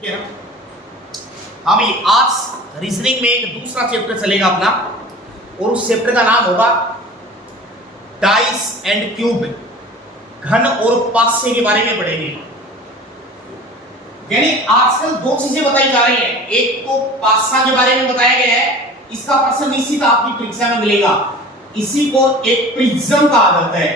ठीक है ना। अभी आज रीजनिंग में एक दूसरा चैप्टर चलेगा अपना, और उस चैप्टर का नाम होगा डाइस एंड क्यूब, घन और पासे के बारे में पढ़ेंगे। यानी आजकल दो चीजें बताई जा रही हैं, एक तो पासा के बारे में बताया गया है, इसका प्रश्न निश्चित आपकी परीक्षा में मिलेगा। इसी को एक प्रिज्म कहा जाता है।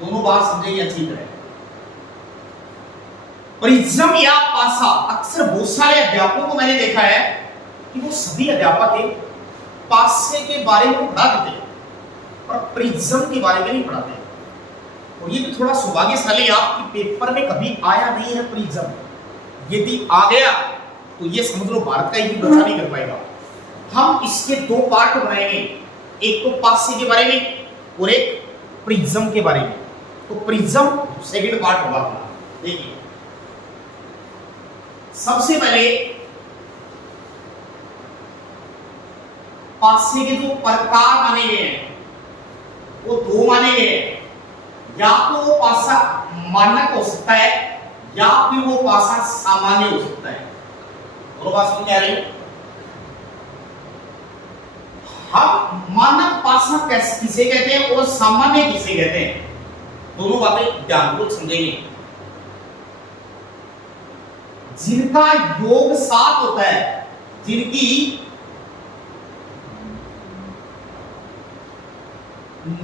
दोनों बात समझेंगे अच्छी तरह। प्रिज्म या पासा, अक्सर बहुत सारे अध्यापकों को मैंने देखा है कि वो सभी अध्यापक एक पासे के बारे में पढ़ा देते हैं और प्रिज्म के बारे में नहीं पढ़ाते। और ये भी थोड़ा सौभाग्यशाली आपके पेपर में कभी आया नहीं है प्रिज्म। यदि आ गया तो ये समझ लो भारत का ही बच्चा नहीं कर पाएगा। हम इसके दो पार्ट बनाएंगे, एक तो पासे के बारे में और एक प्रिज्म के बारे में। तो प्रिज्म सेकंड पार्ट होगा अपना। देखिए सबसे पहले पासे के जो प्रकार माने गए हैं वो दो माने गए हैं। या तो वो पासा मानक हो सकता है या फिर वो पासा सामान्य हो सकता है। दोनों बात समझ में आ रही है। हम मानक पासा किसे कहते हैं और सामान्य किसे कहते हैं, दोनों बातें ध्यानपूर्वक समझेंगे। जिनका योग 7 होता है, जिनकी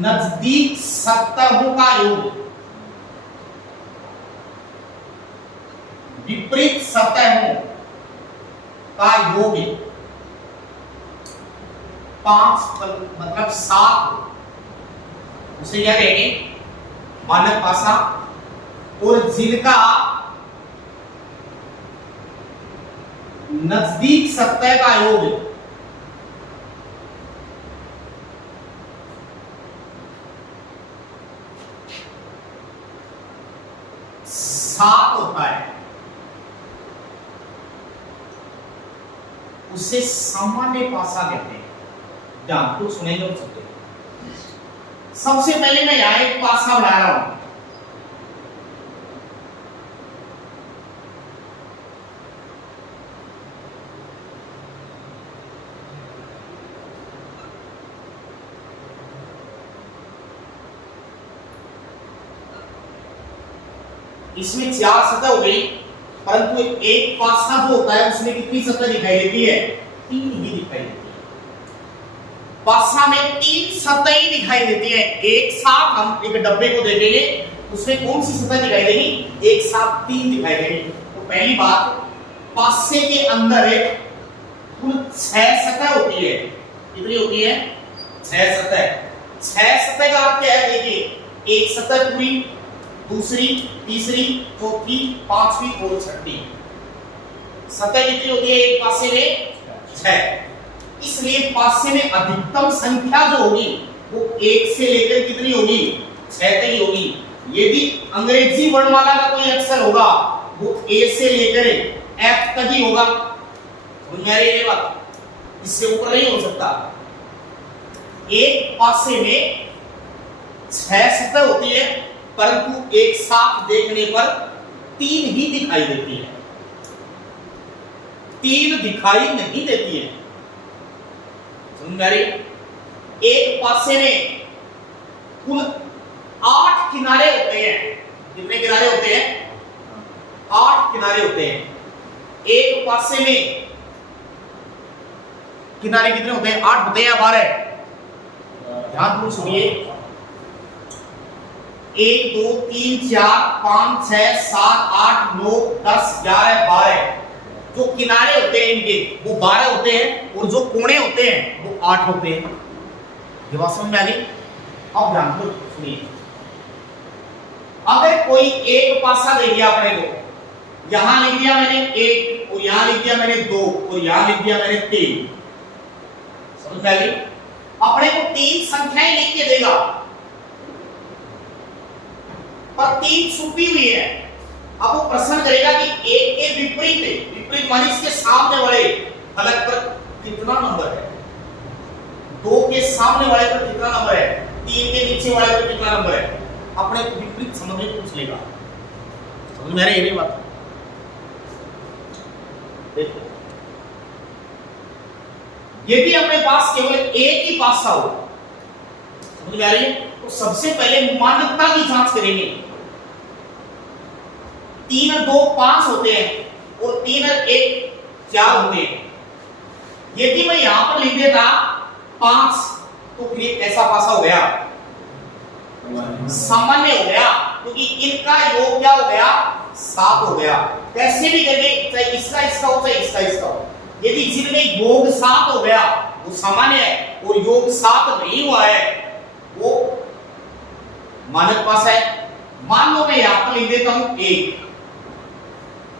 नजदीक सतहों का योग विपरीत सतहों का योग 5 मतलब 7, उसे क्या कहेंगे मानक पासा। और जिनका नजदीक सतह का योग 7 होता है, उसे सामान्य पासा कहते हैं। ध्यान तो सुनेंगे और समझेंगे। सबसे पहले मैं यहां एक पासा बना रहा हूं। इसमें 4 सतह हो गई, परंतु एक पासा जो होता है उसमें कितनी सतह दिखाई देती है? 3 ही दिखाई देती है। पासा में 3 सतह ही दिखाई देती है। एक साथ हम एक डब्बे को देखेंगे, उसमें कौन सी सतह दिखाई देगी? एक साथ 3 दिखाई देगी। तो पहली बात, पासे के अंदर कुल 6 सतह होती है। कितनी होती है? 6 सतह। 6 सतह का अर्थ क्या है? देखिए, एक सतह पूरी, दूसरी, तीसरी, चौथी, पांचवी और छठी। सतह कितनी होती है एक पासे में? 6। इसलिए पासे में अधिकतम संख्या जो होगी वो 1 से लेकर कितनी होगी? 6 तक ही होगी। यदि अंग्रेजी वर्णमाला का कोई अक्षर होगा वो A से लेकर F तक ही होगा। समझ में आ रही है ये बात? इससे ऊपर नहीं हो सकता। एक पासे में 6 सतह होती है, परंतु एक साथ देखने पर 3 ही दिखाई देती है। 3 दिखाई नहीं देती है। समझ में आ रही? एक पासे में कुल 8 किनारे होते हैं। कितने किनारे होते हैं? 8 किनारे होते हैं। एक पासे में किनारे कितने होते हैं? 8 होते हैं या 12? ध्यानपूर्वक सुनिए। 1 2 3 4 5 6 7 8 9 10 11 12 जो किनारे होते हैं इनके वो 12 होते हैं, और जो कोने होते हैं वो 8 होते हैं। ये बात समझ में आ गई? अब ध्यान से सुनिए। अगर कोई एक पासा दे दिया अपने को, यहां लिख दिया मैंने 1 और यहां लिख दिया मैंने 2 और यहां लिख दिया मैंने 3, समझ में आ गई? अपने को 3 संख्याएं लिख के देगा, पर 3 छुपी हुई है। अब वो प्रश्न करेगा कि 1 के विपरीत, विपरीत माने इसके सामने वाले फलक पर कितना नंबर है? 2 के सामने वाले पर कितना नंबर है? 3 के नीचे वाले पर कितना नंबर है? अपने को विपरीत समझ में पूछ लेगा। समझ में आ रही है ये बात? देखो, यदि अपने पास केवल एक ही पासा हो, समझ में आ रही है, तो सबसे पहले मानकता की जांच करेंगे। 3 और 2 5 होते हैं और 3 और 1 4 होते हैं। यदि मैं यहां पर लिख देता 5, तो फिर ये कैसा पासा हो गया? सामान्य हो गया, क्योंकि इनका योग क्या हो गया? 7 हो गया। कैसे भी करके, चाहे इसका इसका हो, चाहे इसका इसका हो, यदि जिनमें योग 7 हो गया वो सामान्य है, और योग 7 नहीं हुआ है वो मानक पासा है। मान लो मैं यहां पर लिख देता हूं 1,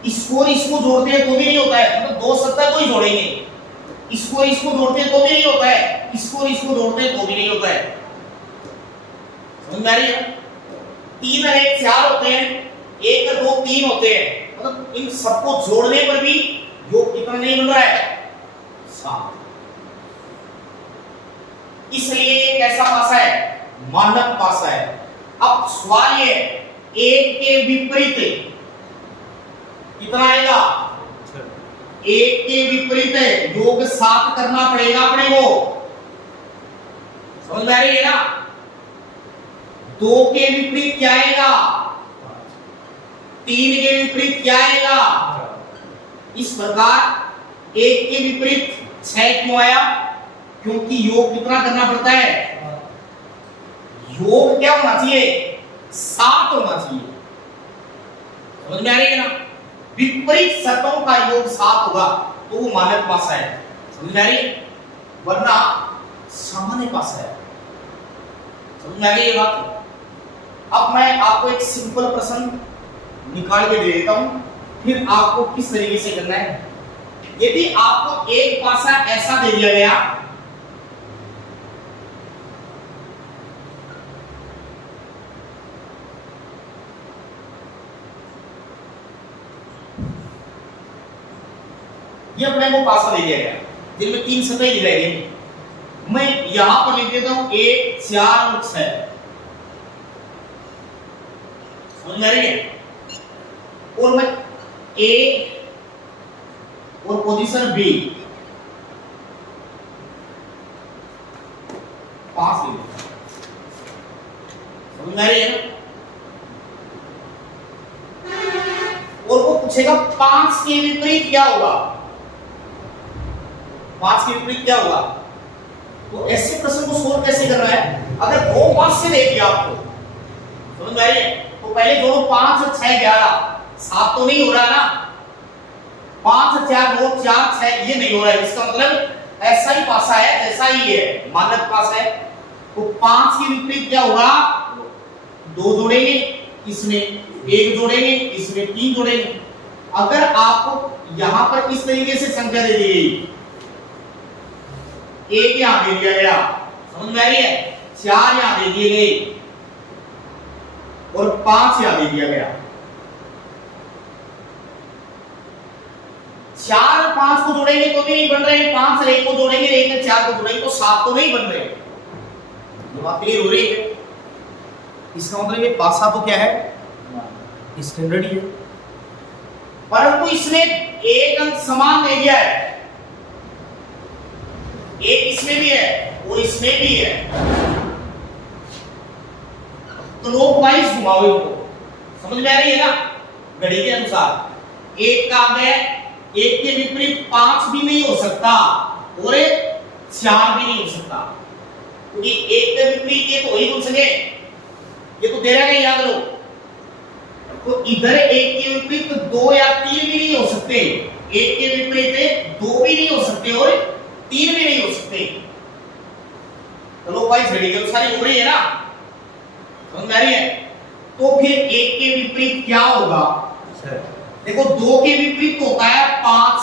इसको और इसको जोड़ते हैं तो भी नहीं होता है, मतलब 2 सत्ता को ही जोड़ेंगे। इसको और इसको जोड़ते हैं तो भी नहीं होता है, इसको और इसको जोड़ते हैं तो भी नहीं होता है। समझ में आ रही है? 3 और 1 4 होते हैं, 1 और 2 3 होते हैं, मतलब इन सबको जोड़ने पर भी योग कितना नहीं मिल रहा है? 7। इसलिए ये कैसा पासा है? मानक पासा है। अब सवाल ये, 1 के विपरीत कितना आएगा? 1 के विपरीत है योग 7 करना पड़ेगा अपने को। समझ में आ रही है ना? 2 के विपरीत क्या आएगा? 3 के विपरीत क्या आएगा? इस प्रकार 1 के विपरीत 6 क्यों आया? क्योंकि योग कितना करना पड़ता है? योग क्या होना चाहिए? 7 होना चाहिए। समझ में आ रही है ना? विपरीत शर्तों का योग 7 होगा तो वो मानक पासा है। समझ में आ रही है? वरना सामान्य पासा है। समझ में आ रही है बात? अब मैं आपको एक सिंपल प्रश्न निकाल के दे देता हूं, फिर आपको किस तरीके से करना है। यदि आपको एक पासा ऐसा दे दिया गया, ये अपने को पासा दे दिया गया जिनमें 3 सतह दिखाई गई, मैं यहां पर लिख देता हूं 1 4 और 6। समझ में आ रही है? और मैं A और पोजीशन B 5 ले लेता हूं। समझ में आ रही है? और वो पूछेगा 5 के विपरीत क्या होगा? 5 के विपरीत क्या होगा? तो ऐसे प्रश्न को सोल्व कैसे करना है? अगर 2 5 से दे दिया आपको, समझ में आ रही है, तो पहले दोनों 5 और 6 11 7 तो नहीं हो रहा ना। 5 और 4 2 4 6 ये नहीं हो रहा है, इसका मतलब ऐसा ही पासा है जैसा ही है, मानक पासा है। तो 5 के विपरीत क्या होगा? 2 जोड़ेंगे, इसमें 1 जोड़ेंगे, इसमें 3 जोड़ेंगे। अगर आपको यहां पर इस तरीके से संख्या दे दी गई, 1 यहां दे दिया गया, समझ में आ रही है, 4 यहां दे दिए गए और 5 यहां दे दिया गया। 4 और 5 को जोड़ेंगे तो भी नहीं बन रहे, 5 और 1 को जोड़ेंगे, 1 और 4 को जोड़ेंगे तो 7 तो नहीं बन रहे। बात क्लियर हो रही है? इसका मतलब ये पासा तो क्या है? स्टैंडर्ड ही है, परंतु इसमें एक अंक समान दे दिया है, एक इसमें भी है और इसमें भी है, क्लॉकवाइज घुमाओ इनको। समझ में आ रही है ना? घड़ी के अनुसार एक का आगे, एक के विपरीत 5 भी नहीं हो सकता और 4 भी नहीं हो सकता, क्योंकि एक के विपरीत ये तो वही बन सके, ये तो दे रहा है, याद लो। तो इधर एक के विपरीत 2 या 3 भी नहीं हो सकते, एक के विपरीत 2 भी नहीं हो सकते और 3 भी नहीं हो सकते। चलो भाई घड़ी के अनुसार ही हो रही है ना? समझ में आ रही है? तो फिर एक के विपरीत क्या होगा? देखो 2 के विपरीत होता है 5,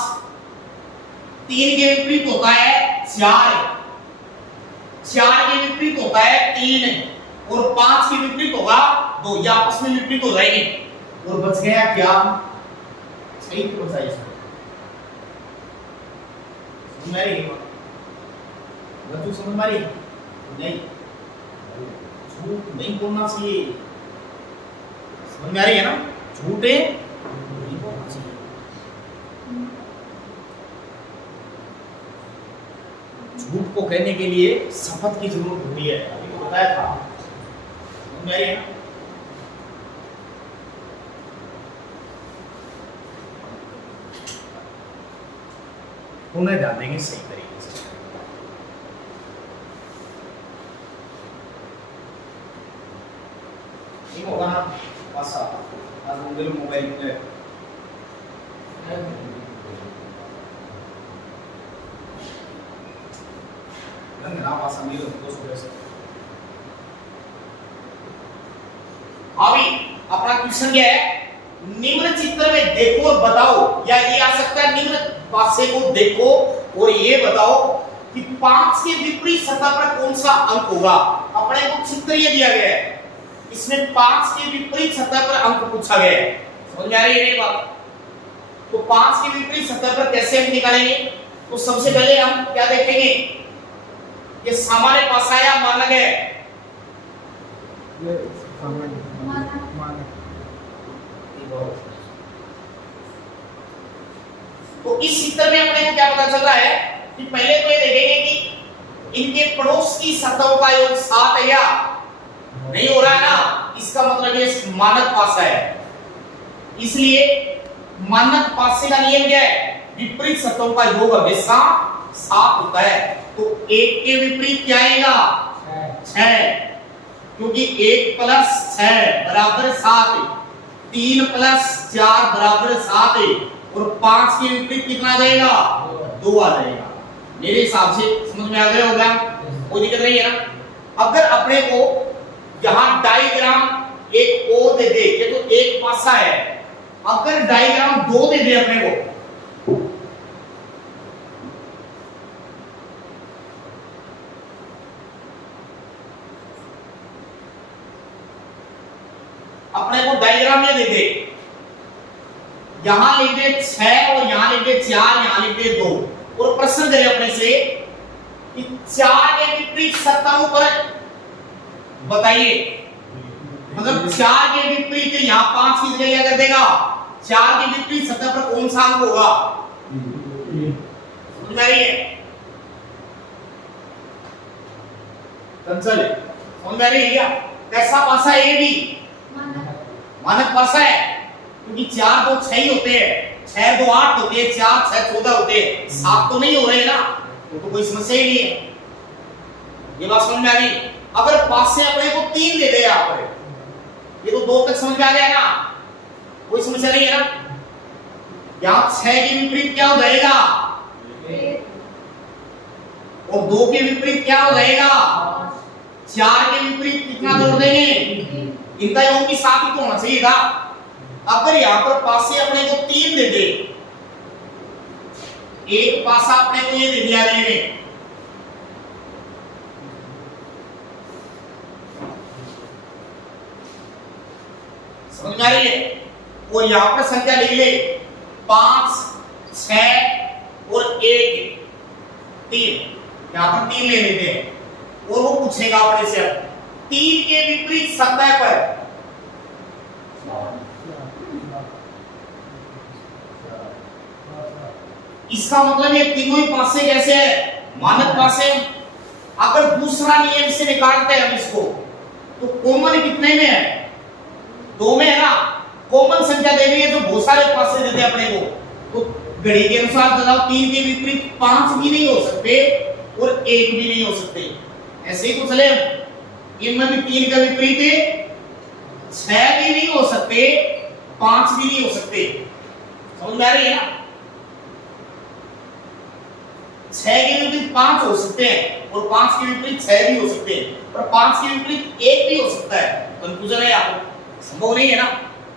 3 के विपरीत होता है 4, 4 के विपरीत होता है 3 और 5 के विपरीत होगा 2, ये आपस में विपरीत हो जाएंगे और बच गया क्या? सही तो बचा इसमें। समझ में आ रही है? बच्चों समझ में आ रही है? नहीं, झूठ नहीं बोलना चाहिए। समझ में आ रही है ना? झूठे नहीं बोलना चाहिए। झूठ को कहने के लिए शपथ की जरूरत होती है, अभी तो बताया था। मेरी ना उन्हें डाल देंगे सही तरीके से। ठीक होगा ना? बस आज मोबाइल में अभी अपना क्वेश्चन क्या है, निम्न चित्र में देखो और बताओ, या ये आ सकता है निम्न पासे को देखो और ये बताओ कि 5 के विपरीत सतह पर कौन सा अंक होगा। अपने को चित्र ये दिया गया है, इसमें 5 के विपरीत सतह पर अंक पूछा गया है। समझ में आ रही है ये बात? तो 5 के विपरीत सतह पर कैसे अंक निकालेंगे? तो सबसे पहले हम क्या देखेंगे, ये सामान्य पासा या मानक है? ये सामान्य मानक। तो इस चित्र में अपने को क्या पता चल रहा है कि पहले तो ये देखेंगे कि इनके पड़ोस की सतहों का योग 7 है या नहीं हो रहा है ना, इसका मतलब ये मानक पासा है। इसलिए मानक पासे का नियम क्या है, विपरीत सतहों का योग हमेशा 7 होता है। तो 1 के विपरीत क्या आएगा? 6, क्योंकि 1 + 6 = 7, 3 + 4 = 7 और 5 के विपरीत कितना आ जाएगा? 2 आ जाएगा। मेरे हिसाब से समझ में आ गया होगा, कोई दिक्कत नहीं है ना? अगर अपने को यहां डायग्राम एक और दे दे, ये तो एक पासा है, अगर डायग्राम 2 दे दे अपने को, अपने को डायग्राम ये दे दे, यहां लिख दे 6 और यहां लिख दे 4, यहां लिख दे 2, और प्रश्न दे अपने से कि 4 के विपरीत सतहों पर बताइए। मतलब 4 के विपरीत यहां 5 की जगह क्या कर देगा? 4 के विपरीत सतह पर कौन सा अंक होगा? समझ में आ रही है? कंसल समझ में आ रही है क्या? कैसा पासा है ये भी? मानक पासा है, क्योंकि 4 2 6 ही होते हैं, 6 2 8 होते हैं, 4 6 14 होते हैं, 7 तो नहीं हो रहे ना, तो कोई समस्या ही नहीं है। ये बात समझ में आ गई? अगर पासे अपने को 3 दे दे यहाँ पर, ये तो 2 तक समझ में आ गया ना, कोई समस्या नहीं है ना? यहाँ 6 के विपरीत क्या हो जाएगा? और 2 के विपरीत क्या हो जाएगा? 4 के विपरीत कितना जोड़ देंगे? इनका योग भी 7 ही तो होना चाहिए था। अगर यहाँ पर पासे अपने को 3 दे दे, एक पासा अपने को ये दे दिया अगले ने, समझ में आ रही है? और यहाँ पर संख्या लिख ले 5 6 और 1 3, यहाँ पर 3 ले लेते हैं और वो पूछेगा अपने से 3 के विपरीत सतह पर इसका मतलब ये तीनों ही पासे कैसे है? मानक पासे। अगर दूसरा नियम से निकालते हैं हम इसको, तो कॉमन कितने में है? 2 में है ना। कॉमन संख्या दे रही है तो बहुत सारे पासे देते अपने को, तो घड़ी के अनुसार बताओ 3 के विपरीत 5 भी नहीं हो सकते और 1 भी नहीं हो सकते। ऐसे ही तो चले, इनमें भी 3 का विपरीत 6 भी नहीं हो सकते, 5 भी नहीं हो सकते। समझ में आ रही है ना? 6 के विपरीत 5 हो सकते हैं और 5 के विपरीत 6 भी हो सकते हैं, और 5 के विपरीत 1 भी हो सकता है। कंफ्यूजन है आपको? संभव नहीं है ना?